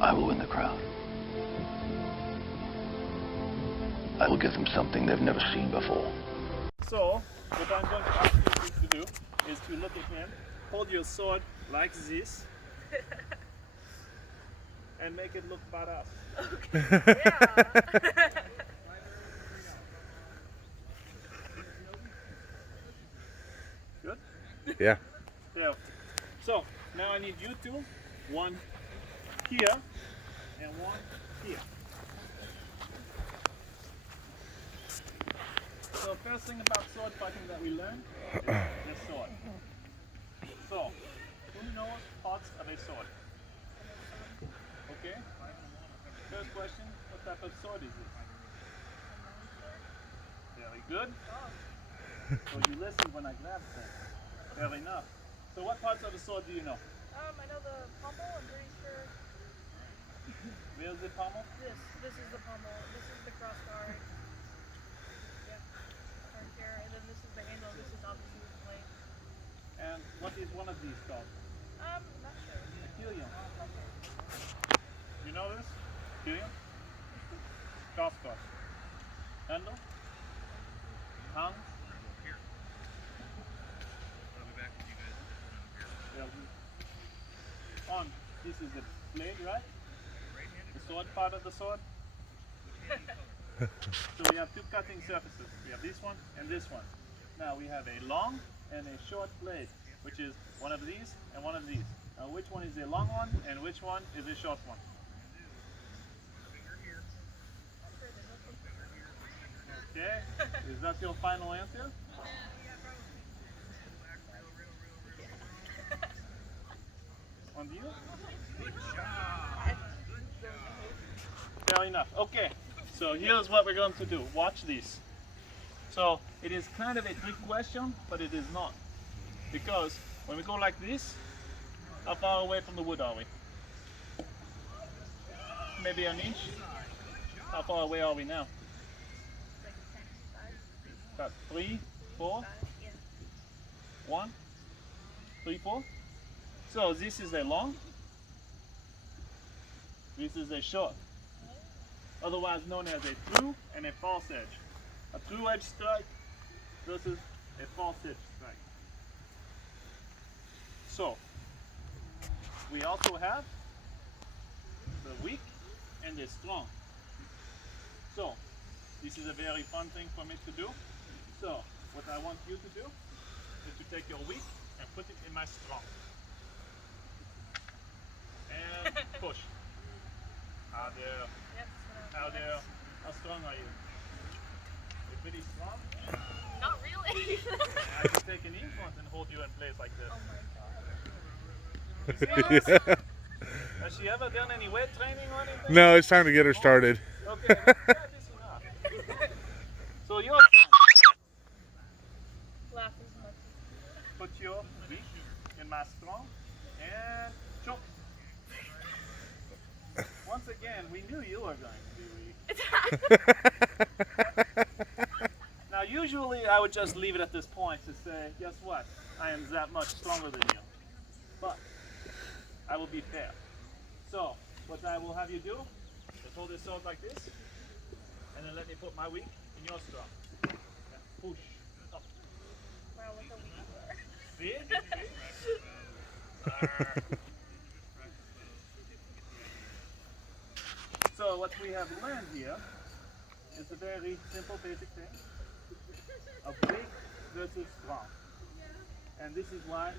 I will win the crowd. I will give them something they've never seen before. So, what I'm going to ask you to do is to look at him, hold your sword like this, and make it look badass. Okay. Yeah. Good? Yeah. Yeah. So, now I need you two, one here and one here. So, first thing about sword fighting that we learned is the sword. So, who knows parts of a sword? Okay? First question, what type of sword is this? Very good. So you listened when I grabbed things. Fair enough. So what parts of the sword do you know? I know the pommel. I'm pretty sure Where's the pommel? this is the pommel. This is the cross guard. Yeah, right here. And then this is the handle. This is obviously the blade. And what is one of these called? Not sure. Killian. Okay. You know this? Killian? Cross guard. Handle? Tongue? On. This is the blade, right? The sword part of the sword. So we have two cutting surfaces. We have this one and this one. Now we have a long and a short blade, which is one of these and one of these. Now which one is a long one and which one is a short one? Okay, is that your final answer? On to you? Fair enough. Okay, so here's what we're going to do. Watch this. So it is kind of a trick question, but it is not. Because when we go like this, how far away from the wood are we? Maybe an inch? How far away are we now? About 3, 4, 1, 3, 4. So this is a long, this is a short, otherwise known as a through and a false edge. A through edge strike versus a false edge strike. So we also have the weak and the strong. So this is a very fun thing for me to do. So what I want you to do is to take your weak and put it in my strong. And push. Out there. Yep. Out there. How strong are you? You're pretty strong? Not really. I can take an influence and hold you in place like this. Oh my god. Has she ever done any weight training or anything? No, it's time to get her started. Okay, let's try this enough. So your turn. Laugh as much. Put your weak in my strong and choke. Once again, we knew you were going to be weak. Now usually I would just leave it at this point to say, guess what? I am that much stronger than you. But I will be fair. So what I will have you do is hold this sword like this, and then let me put my weak in your strong. And push up. Wow, look how weak you are. See? So what we have learned here is a very simple basic thing of weak versus strong. And this is why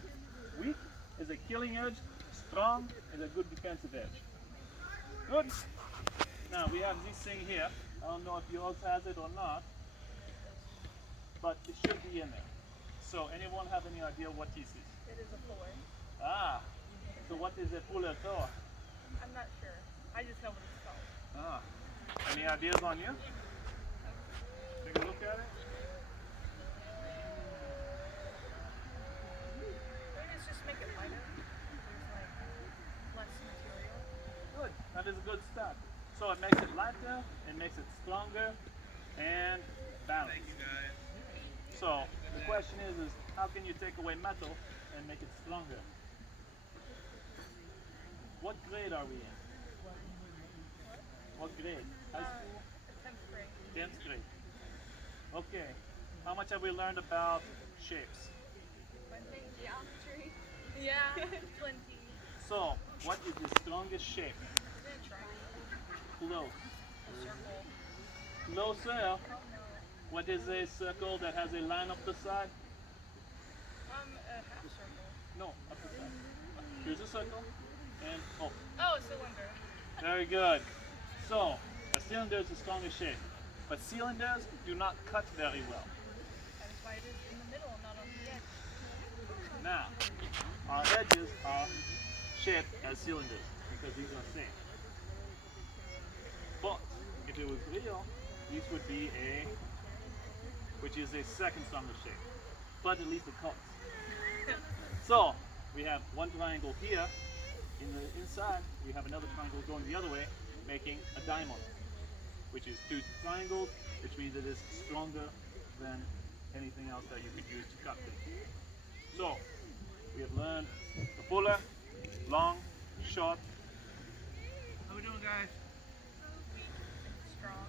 weak is a killing edge, strong is a good defensive edge. Good. Now we have this thing here. I don't know if yours has it or not, but it should be in there. So anyone have any idea what this is? It is a floor. Ah, so what is a puller door? I'm not sure. I just know what it's called. Ah, any ideas on you? Take a look at it. Maybe it's just make it lighter. There's like less material. Good. That is a good start. So it makes it lighter, it makes it stronger, and balanced. Thank you guys. So the question is how can you take away metal and make it stronger? What grade are we in? What grade? High school? 10th grade. 10th grade. Okay. How much have we learned about shapes? Geometry. Yeah, plenty. So, what is the strongest shape? Close. A circle. Closer. Oh no. What is a circle that has a line up the side? A half circle. No, up the side. Here's a circle. And oh, Oh, a cylinder. very good. So, a cylinder is the strongest shape. But cylinders do not cut very well. That is why it is in the middle, not on the edge. Now, our edges are shaped as cylinders because these are same. But if it was real, these would be which is a second strongest shape. But at least it cuts. So we have one triangle here. In the inside, we have another triangle going the other way, making a diamond, which is two triangles, which means it is stronger than anything else that you could use to cut things. So we have learned the fuller, long, short. How we doing, guys? Weak and strong.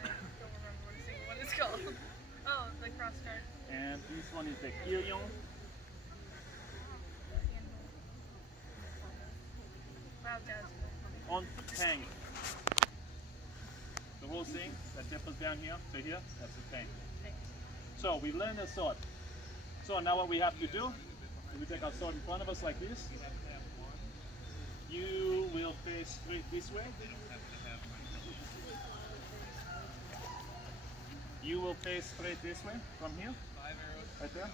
I don't remember what a single one is called. Oh, the cross guard. And this one is the Kirion. Wow, guys. On tang. The whole thing that tapers down here to here, that's the tang. Thanks. So we learned the sword. So now what we have to do is we take our sword in front of us like this. You will face straight this way. You will face straight this way from here. Right there.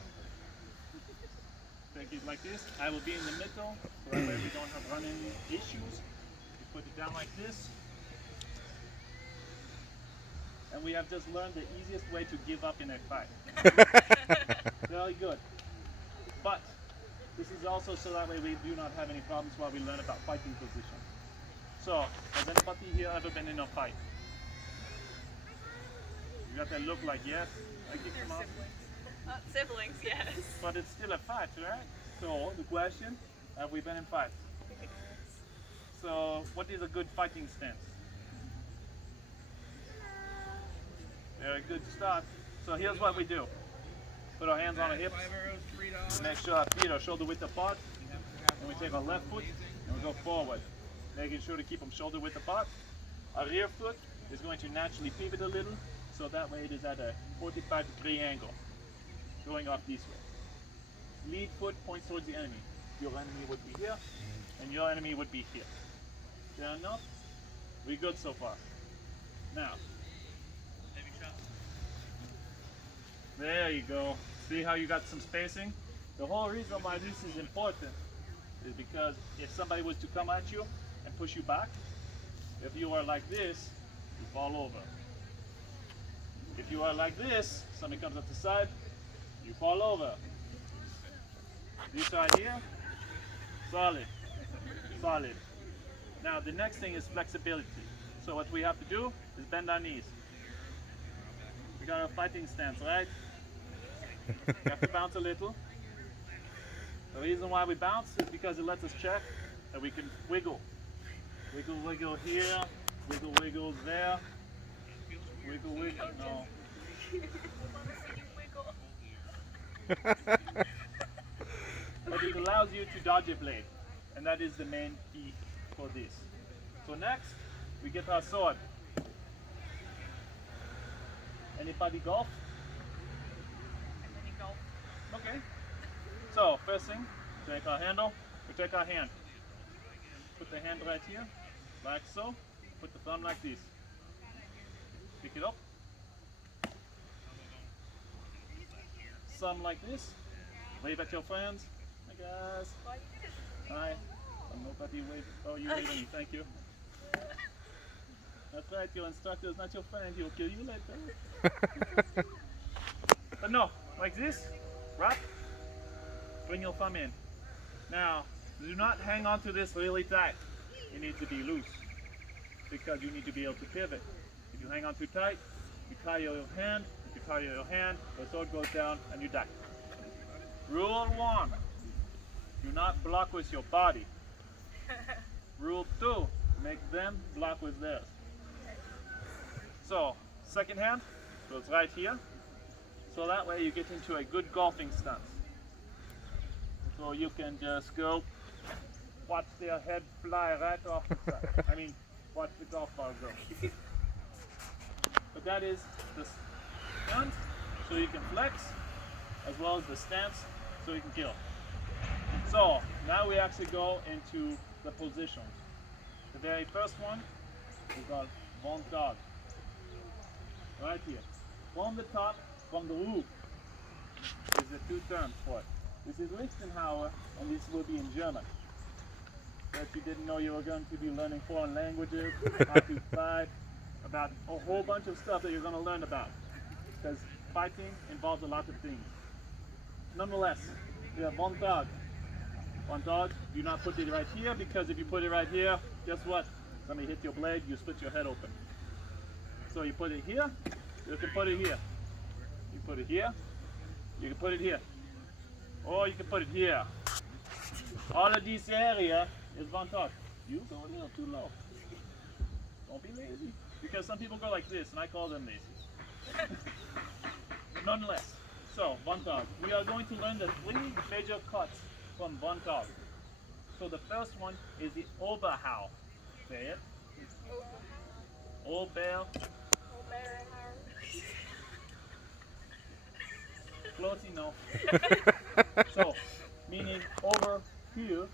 Take it like this. I will be in the middle, so that way we don't have running issues. You put it down like this. And we have just learned the easiest way to give up in a fight. Very good. But this is also so that way we do not have any problems while we learn about fighting positions. So, has anybody here ever been in a fight? You got that look like yes? I give They're them up. siblings. Siblings, yes. But it's still a fight, right? So the question, have we been in fights? So what is a good fighting stance? Very good start. So here's what we do. Put our hands on our hips. Make sure our feet are shoulder width apart. And we take our left foot and we go forward. Making sure to keep them shoulder width apart. Our rear foot is going to naturally pivot a little. So that way it is at a 45-degree angle. Going off this way. Lead foot points towards the enemy. Your enemy would be here, and your enemy would be here. Fair enough? We're good so far. Now, there you go. See how you got some spacing? The whole reason why this is important is because if somebody was to come at you and push you back, if you are like this, you fall over. If you are like this, somebody comes up the side, you fall over. This right here, solid, solid. Now the next thing is flexibility. So what we have to do is bend our knees. We got our fighting stance, right? We have to bounce a little. The reason why we bounce is because it lets us check that we can wiggle. Wiggle, wiggle here, wiggle, wiggle there. Wiggle, wiggle, no. But it allows you to dodge a blade, and that is the main key for this. So next, we get our sword. Anybody golf? Okay. So first thing, take our handle, we take our hand. Put the hand right here, like so. Put the thumb like this. Pick it up. Thumb like this. Wave at your friends. Hi guys. Hi. Nobody wave. Oh, you wave at me. Thank you. That's right. Your instructor is not your friend. He'll kill you later. But no, like this. Wrap. Bring your thumb in. Now, do not hang on to this really tight. You need to be loose because you need to be able to pivot. If you hang on too tight, you tie your hand. If you tie your hand, the sword goes down and you die. Rule 1, do not block with your body. Rule 2, make make them block with theirs. So, second hand goes right here. So that way you get into a good golfing stance. So you can just go watch their head fly right off the side. I mean, watch the golf ball go. But that is the stance, so you can flex, as well as the stance, so you can kill. So now we actually go into the positions. The very first one is called Vontag. Right here. From the top, from the roof, is the two terms for it. This is Lichtenauer, and this will be in German. But you didn't know you were going to be learning foreign languages, how to fight, about a whole bunch of stuff that you're going to learn about. Because fighting involves a lot of things. Nonetheless, we have Vontag. Vontag, do not put it right here, because if you put it right here, guess what? Somebody hit your blade, you split your head open. So you put it here, you can put it here. You put it here, you can put it here. Or you can put it here. All of this area is Vontag. You go a little too low. Don't be lazy. Because some people go like this, and I call them lazy. Nonetheless, so Vontag. We are going to learn the three major cuts from Vontag. So the first one is the Oberhau. Say it. Ober. Close enough. So, meaning over here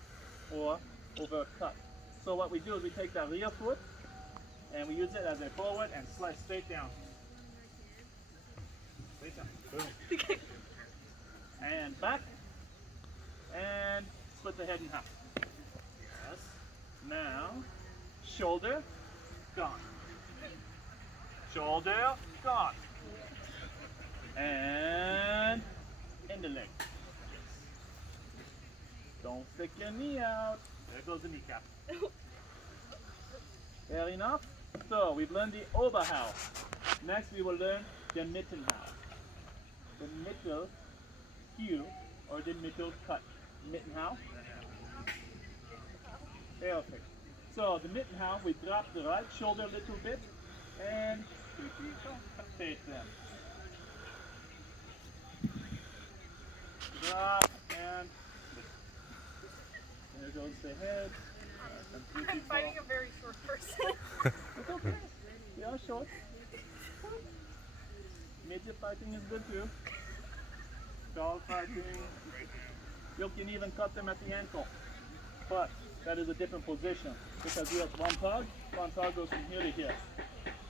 or over cut. So what we do is we take that rear foot and we use it as a forward and slide straight down. Straight down. Boom. And back. And split the head in half. Yes. Now, shoulder, gone. Shoulder, gone. And in the leg. Don't stick your knee out. There goes the kneecap. Fair enough? So we've learned the Oberhau. Next we will learn the Mittenhau. The middle heel or the middle cut. Mittenhau. Perfect. So the Mittenhau, we drop the right shoulder a little bit and rotate them. Drop and there goes the head. I'm fighting a very short person. It's okay. We are short. Midget fighting is good too. Tall fighting. You can even cut them at the ankle. But that is a different position because we have Vontag. Vontag goes from here to here.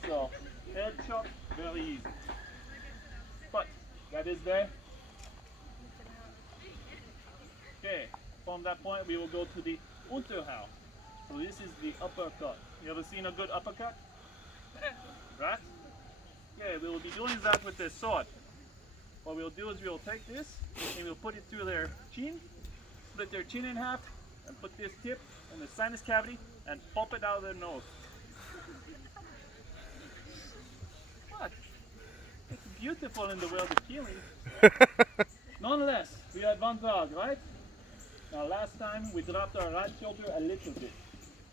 So head chop, very easy. But that is there. Okay, from that point we will go to the Unterhau. So this is the uppercut. You ever seen a good uppercut? Right? Okay, we will be doing that with the sword. What we'll do is we'll take this and we'll put it through their chin, split their chin in half, and put this tip in the sinus cavity and pop it out of their nose. What? It's beautiful in the world of healing. Nonetheless, we had Vontag, right? Now last time we dropped our right shoulder a little bit.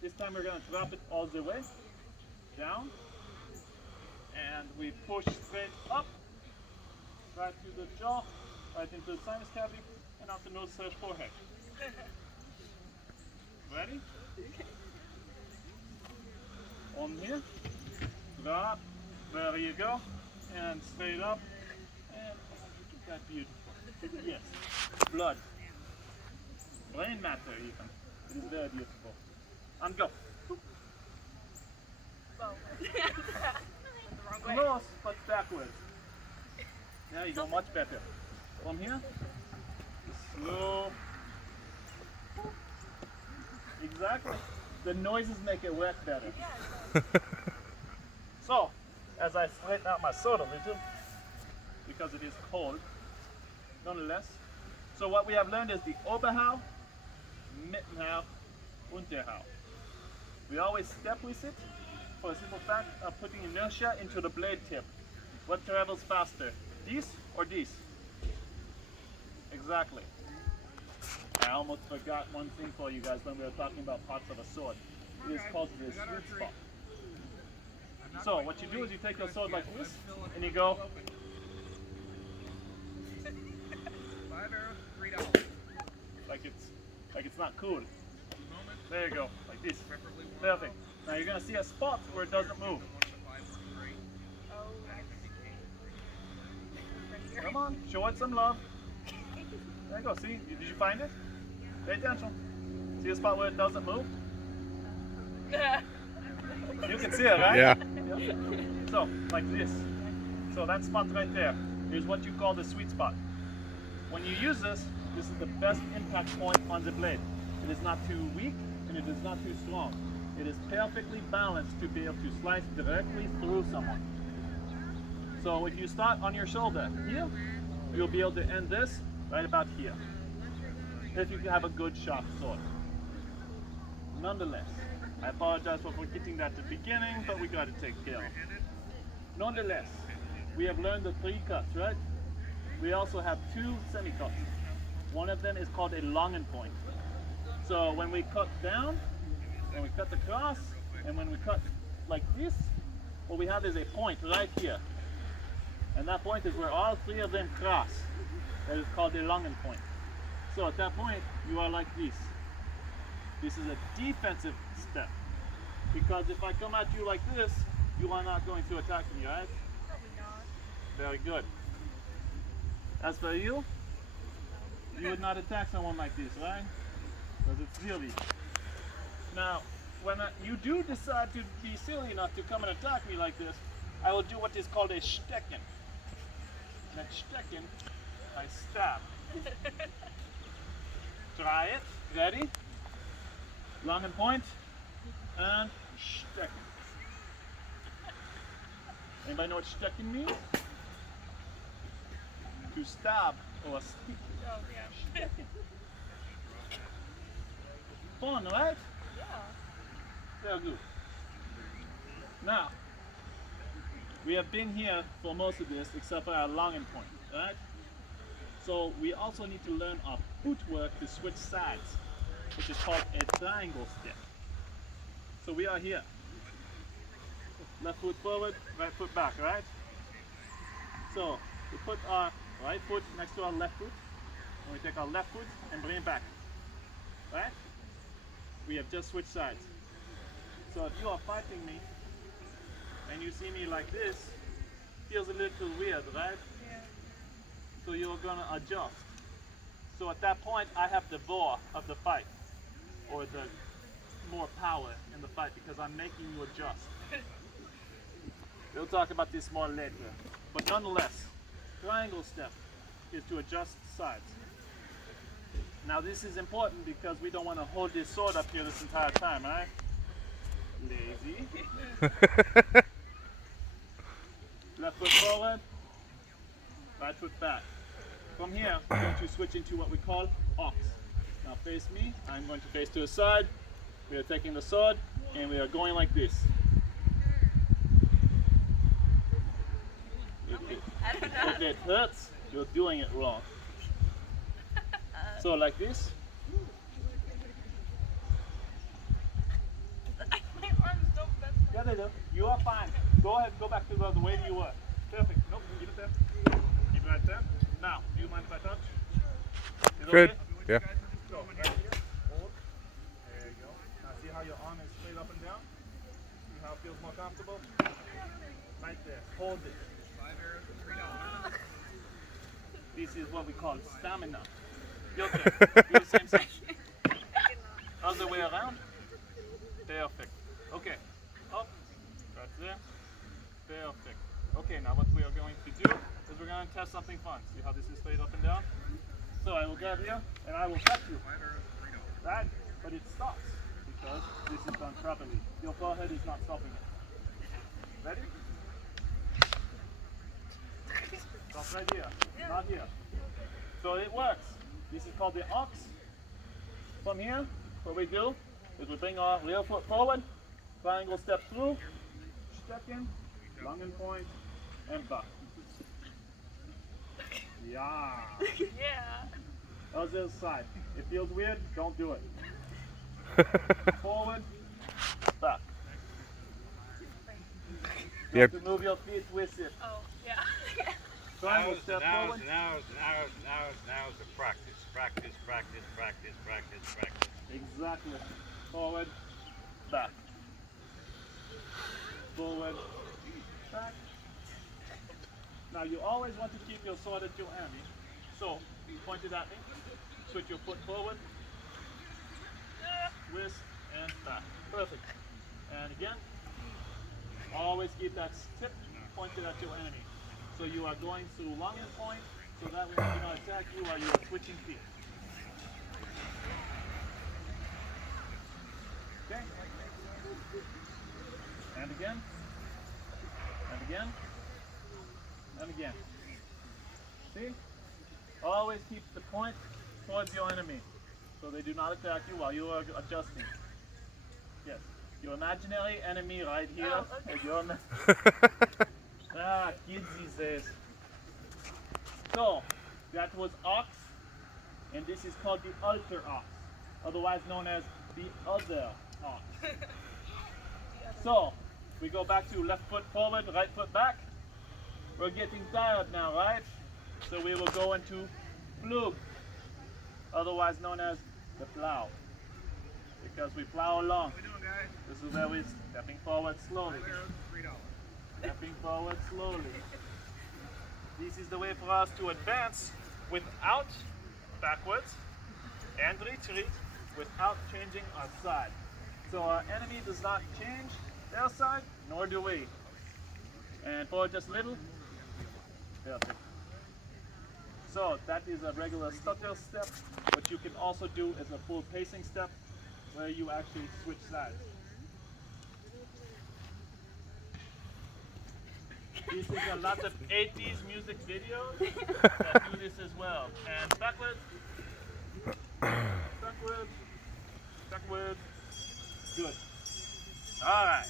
This time we're going to drop it all the way down and we push straight up, right through the jaw, right into the sinus cavity and out the nose / forehead. Ready? On here, drop, there you go, and straight up, and isn't that beautiful? Yes, blood. Brain matter even. It is very beautiful. And go. Whoa. The wrong way. Close, but backwards. There you go, much better. From here, slow. Exactly. The noises make it work better. So, as I straighten out my sword a little, because it is cold, nonetheless. So what we have learned is the Oberhau, Mittenhau, Unterhau. We always step with it for a simple fact of putting inertia into the blade tip. What travels faster, this or this? Exactly. I almost forgot one thing for you guys when we were talking about parts of a sword. It is called the sweet spot. So what you do is you take your sword like this, and you go like it's not cool. There you go, like this. Perfect. Now you're gonna see a spot where it doesn't move. Oh, Come on, show it some love. There you go. See? Did you find it? Pay attention. See a spot where it doesn't move? You can see it, right? Yeah. So, like this. So that spot right there is what you call the sweet spot. When you use this, this is the best impact point on the blade. It is not too weak and it is not too strong. It is perfectly balanced to be able to slice directly through someone. So if you start on your shoulder here, you'll be able to end this right about here. If you have a good sharp sword. Nonetheless, I apologize for forgetting that at the beginning, but we got to take care of it. Nonetheless, we have learned the 3 cuts, right? We also have 2 semi-cuts. One of them is called a longen point. So when we cut down, when we cut across, and when we cut like this, what we have is a point right here. And that point is where all 3 of them cross. That is called a longen point. So at that point, you are like this. This is a defensive step. Because if I come at you like this, you are not going to attack me, right? probably not. Very good. As for you, you would not attack someone like this, right? Because it's silly. Now, when you do decide to be silly enough to come and attack me like this, I will do what is called a stecken. That stecken, I stab. Try it. Ready? Longen point and stecken. Anybody know what stecken means? To stab or stick. Oh, yeah. Fun, right? Yeah. Very good. Now, we have been here for most of this except for our longen point, right? So we also need to learn our footwork to switch sides, which is called a triangle step. So we are here. Left foot forward, right foot back, right? So we put our right foot next to our left foot, and we take our left foot and bring it back, right? We have just switched sides. So if you are fighting me, and you see me like this, feels a little weird, right? Yeah. So you're gonna adjust. So at that point, I have the bore of the fight, or the more power in the fight, because I'm making you adjust. We'll talk about this more later. But nonetheless, triangle step is to adjust sides. Now this is important because we don't want to hold this sword up here this entire time, right? Lazy. Left foot forward, right foot back. From here, we're going to switch into what we call ox. Now face me, I'm going to face to the side. We are taking the sword, and we are going like this. If it hurts, you're doing it wrong. So like this. My arms don't bend. Yeah, they do. You are fine. Go ahead, go back to the way you were. Perfect. Nope, keep it there. Keep it right there. Now, do you mind if I touch? Is it Good. okay? Yeah. Go right here. Hold. There you go. Now see how your arm is straight up and down? See how it feels more comfortable? Right there. Hold it. This is what we call stamina. Your turn. Do the same thing. Other way around. Perfect. Okay. Up. Right there. Perfect. Okay, now what we are going to do is we're going to test something fun. See how this is straight up and down? So I will grab you and I will cut you. Right? But it stops because this is done properly. Your forehead is not stopping it. Ready? Stop right here. Not here. So it works. This is called the ox. From here, what we do is we bring our rear foot forward, triangle step through, stecken, longen point, and back. Yeah. Yeah. Other side. It feels weird, don't do it. Forward, back. You Yep. have to move your feet with it. Oh, yeah. Triangle step forward. Now's the practice. Practice. Exactly. Forward, back. Forward, back. Now you always want to keep your sword at your enemy. So, point it at me. Switch your foot forward. Twist and back. Perfect. And again. Always keep that tip pointed at your enemy. So you are going through long and point, so that way they do not attack you while you are switching feet. Okay? And again. And again. And again. See? Always keep the point towards your enemy, so they do not attack you while you are adjusting. Yes. Your imaginary enemy right here. Oh, okay. And your kids these days. So, that was ox, and this is called the alter ox, otherwise known as the other ox. So, we go back to left foot forward, right foot back. We're getting tired now, right? So we will go into flug, otherwise known as the plow, because we plow along. This is where we're stepping forward slowly. Stepping forward slowly. This is the way for us to advance without backwards and retreat without changing our side. So our enemy does not change their side, nor do we. And forward just a little. Perfect. So that is a regular stutter step. What you can also do is a full pacing step where you actually switch sides. This is a lot of 80s music videos that do this as well. And backwards, backwards, backwards. Good. Alright.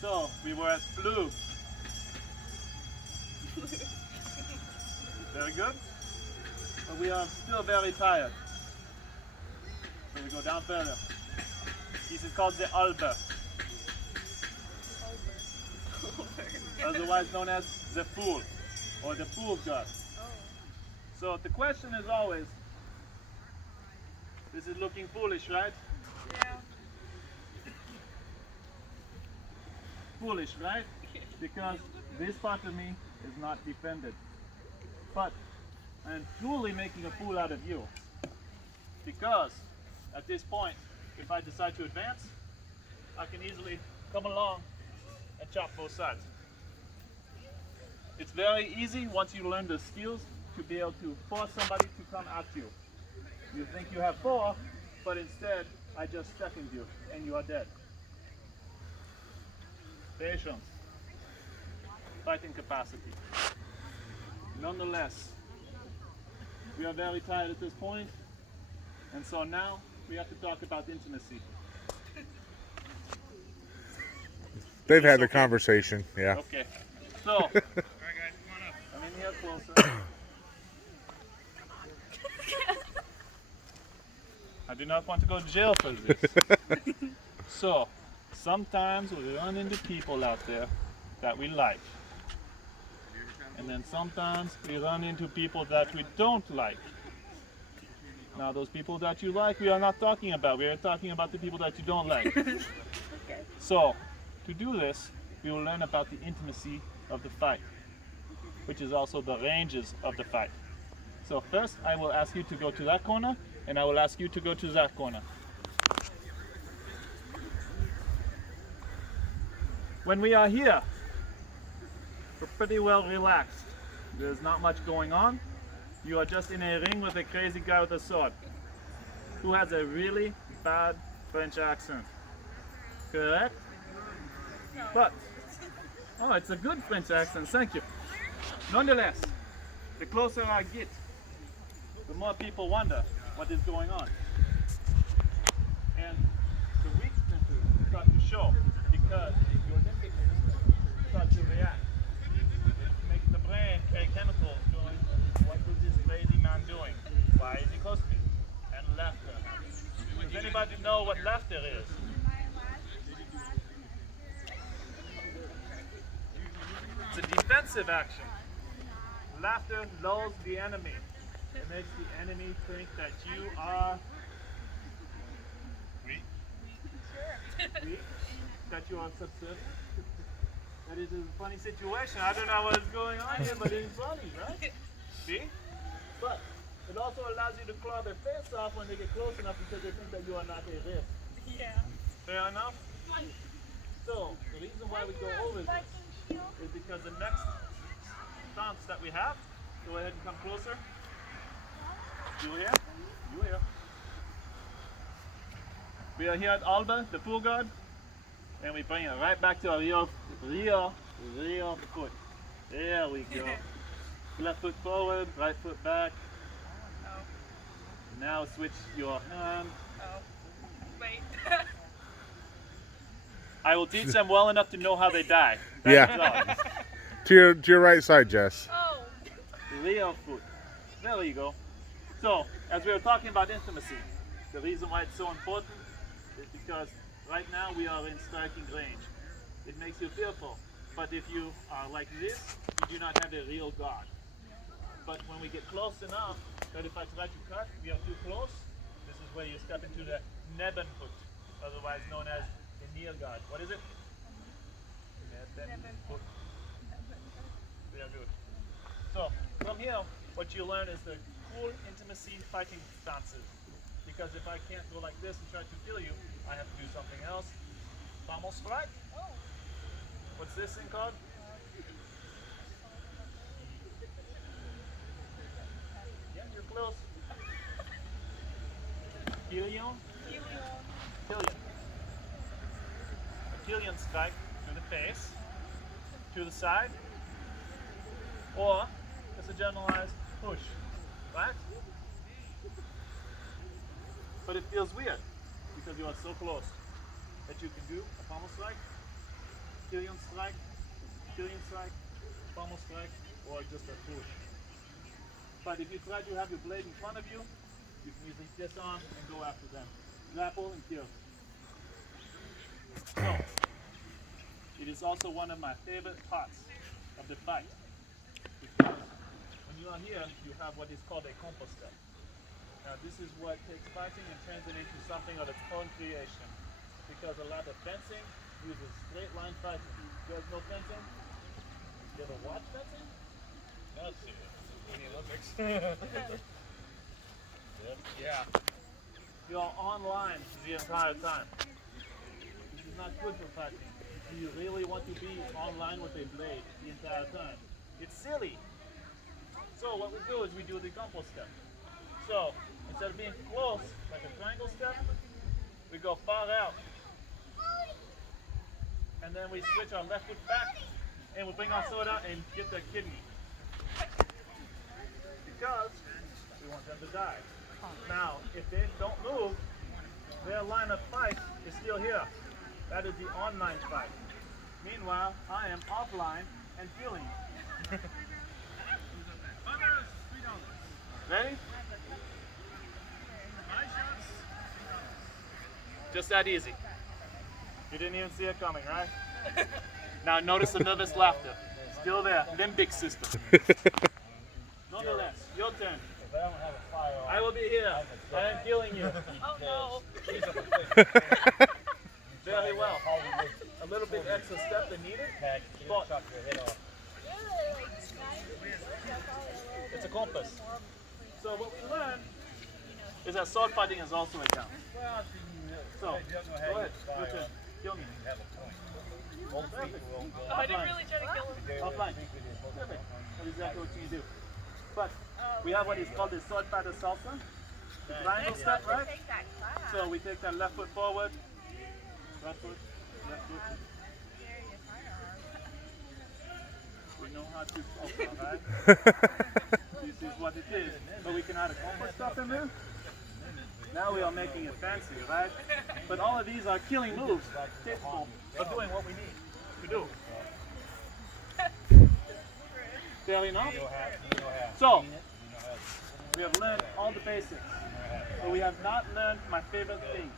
So we were at flug. Very good. But we are still very tired. So we go down further. This is called the alber. Otherwise known as the fool or the fool god. So the question is always, this is looking foolish, right? Yeah. Foolish, right? Because this part of me is not defended. But I am truly making a fool out of you. Because at this point, if I decide to advance, I can easily come along and chop both sides. It's very easy once you learn the skills to be able to force somebody to come at you. You think you have 4, but instead I just second you and you are dead. Patience. Fighting capacity. Nonetheless, we are very tired at this point, and so now we have to talk about intimacy. They've had the conversation, yeah. Okay, so I'm in here closer. I do not want to go to jail for this. So, sometimes we run into people out there that we like. And then sometimes we run into people that we don't like. Now those people that you like, we are not talking about. We are talking about the people that you don't like. So, to do this, we will learn about the intimacy of the fight, which is also the ranges of the fight. So first, I will ask you to go to that corner, and I will ask you to go to that corner. When we are here, we're pretty well relaxed. There's not much going on. You are just in a ring with a crazy guy with a sword who has a really bad French accent. Correct? But, oh, it's a good French accent, thank you. Nonetheless, the closer I get, the more people wonder what is going on. And the weaknesses start to show because your limbic system starts to react. It makes the brain carry chemicals going, what is this crazy man doing? defensive action. Laughter lulls the enemy. It makes the enemy think that you are Weak. weak, that you are subservient. That is a funny situation. I don't know what is going on here, but it's funny, right? See? But it also allows you to claw their face off when they get close enough because they think that you are not a risk. Yeah. Fair enough? So, the reason why we go over this is because the next stance that we have, go ahead and come closer. You here? You here. We are here at Alba, the pool guard, and we bring it right back to our real foot. There we go. Left foot forward, right foot back. Oh. Now switch your hand. Oh. Wait. I will teach them well enough to know how they die. Yeah. That's all. To your right side, Jess. Oh. Real foot. There you go. So, as we were talking about intimacy, the reason why it's so important is because right now we are in striking range. It makes you fearful. But if you are like this, you do not have a real guard. But when we get close enough, that if I try to cut, we are too close, this is where you step into the Nebenhut, otherwise known as the near guard. What is it? Nebenhut. Very good. So, from here, what you learn is the cool intimacy fighting stances. Because if I can't go like this and try to kill you, I have to do something else. Vamos strike. What's this thing called? Yeah, you're close. Killian. Killian. A Killian strike to the face, to the side, or it's a generalized push, right? But it feels weird because you are so close that you can do a pommel strike, Killian strike, pommel strike, or just a push. But if you try to have your blade in front of you, you can easily disarm and go after them. Grapple and kill. So, it is also one of my favorite parts of the fight. Because when you are here, you have what is called a compo step. Now this is what takes fighting and turns it into something of its own creation. Because a lot of fencing uses straight line fighting. You guys know fencing? You ever watch fencing? That's it. In the Olympics. Yeah. You're online the entire time. This is not good for fighting. Do you really want to be online with a blade the entire time? It's silly. So what we do is we do the compo step. So instead of being close, like a triangle step, we go far out. And then we switch our left foot back and we bring our sword out and get the kidney. Because we want them to die. Now, if they don't move, their line of fight is still here. That is the online fight. Meanwhile, I am offline and feeling. Ready? Just that easy. You didn't even see it coming, right? Now notice the nervous laughter. Still there. Limbic system. Nonetheless, your turn. If I don't have a firearm, I will be here. I am killing you. Oh no. Very well. A little bit extra step than needed. But chop your head off. it's a compass. So what we learned is that sword fighting is also a count. So, go ahead. Your turn. Kill me. Perfect. Oh, I didn't really try to kill him. Offline. Perfect. That's exactly what you do. But we have what is called the sword fighter salsa. The triangle step, right? So we take that left foot forward, right foot, left foot. We know how to salsa, right? This is what it is. But we can add a combo stuff in there. Now we are making it fancy, right? But all of these are killing moves, capable of doing what we need to do. Fair enough? So, we have learned all the basics, but we have not learned my favorite thing,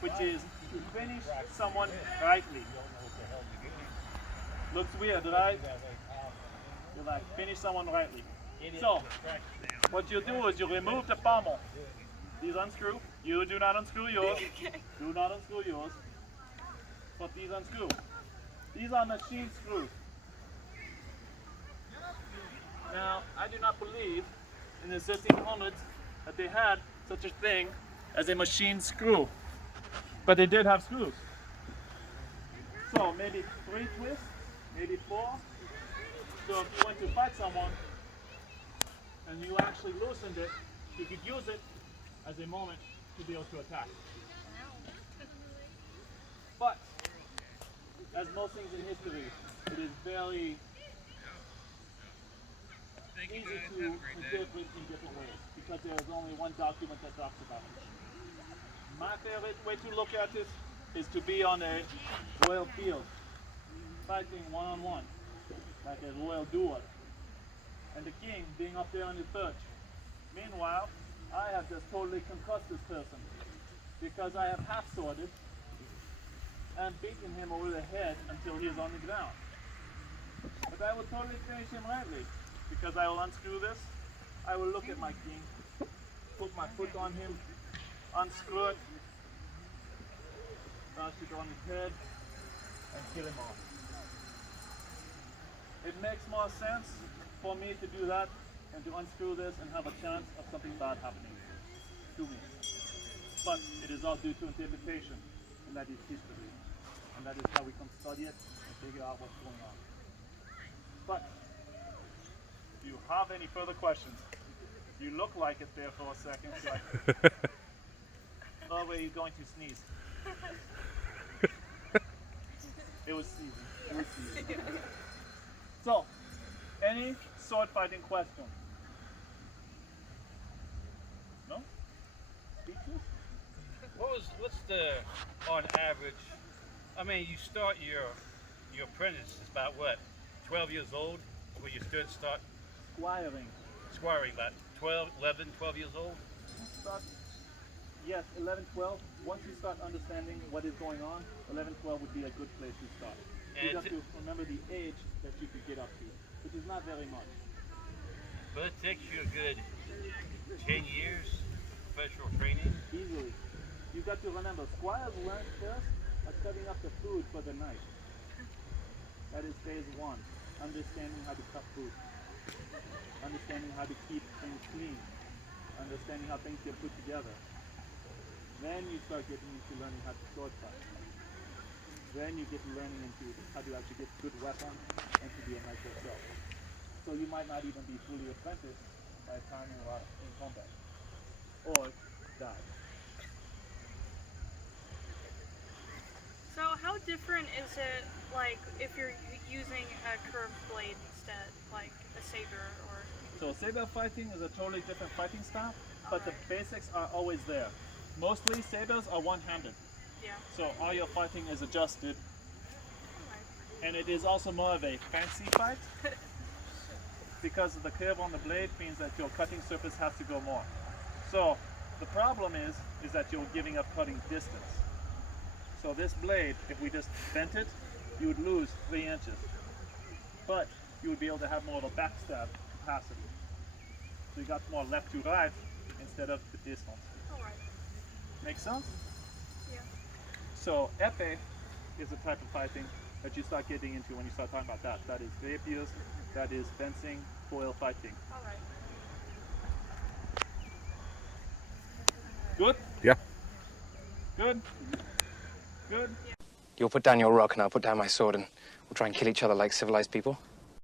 which is to finish someone rightly. Looks weird, right? You like finish someone rightly. So, what you do is you remove the pommel. These unscrew. You do not unscrew yours. Do not unscrew yours. But these unscrew. These are machine screws. Now, I do not believe in the 1600s that they had such a thing as a machine screw. But they did have screws. So maybe 3 twists, maybe 4. So if you went to fight someone and you actually loosened it, you could use it as a moment to be able to attack. But as most things in history, it is very easy to interpret in different ways because there is only one document that talks about it. My favorite way to look at this is to be on a royal field, fighting one-on-one, like a royal duel, and the king being up there on his perch. Meanwhile, I have just totally concussed this person because I have half-sworded and beaten him over the head until he is on the ground. But I will totally finish him rightly because I will unscrew this, I will look at my king, put my foot on him, unscrew it, dash it on his head, and kill him off. It makes more sense for me to do that and to unscrew this and have a chance of something bad happening to me. But it is all due to interpretation, and that is history. And that is how we can study it and figure out what's going on. But if you have any further questions, you look like it there for a second. Like, oh, wait, you're going to sneeze. It was season. It was season. So, any sword fighting question? No? Speechless? What's the, on average, I mean, you start your apprentice is about what, 12 years old, where you start squiring, about 11, 12 years old? Yes, 11, 12. Once you start understanding what is going on, 11, 12 would be a good place to start. You have to remember the age that you could get up to, which is not very much. But it takes you a good 10 years professional training. Easily. You got to remember, squires learn first at cutting up the food for the night. That is phase 1. Understanding how to cut food. Understanding how to keep things clean. Understanding how things get put together. Then you start getting into learning how to sword fight. Then you get learning into how to actually get good weapons and to be a knight yourself. So you might not even be fully apprenticed by the time you are in combat. Or die. So how different is it, like, if you're using a curved blade instead, like a saber or... So saber fighting is a totally different fighting style, but the basics are always there. Mostly sabers are one-handed. Yeah. So all your fighting is adjusted. And it is also more of a fancy fight. Because of the curve on the blade means that your cutting surface has to go more. So the problem is that you're giving up cutting distance. So this blade, if we just bent it, you would lose 3 inches. But you would be able to have more of a backstab capacity. So you got more left to right instead of the distance. Alright. Make sense? Yeah. So epee is the type of fighting that you start getting into when you start talking about that. That is rapiers, that is fencing, foil fighting. Alright. Good? Yeah. Good? Good? You'll put down your rock and I'll put down my sword and we'll try and kill each other like civilized people.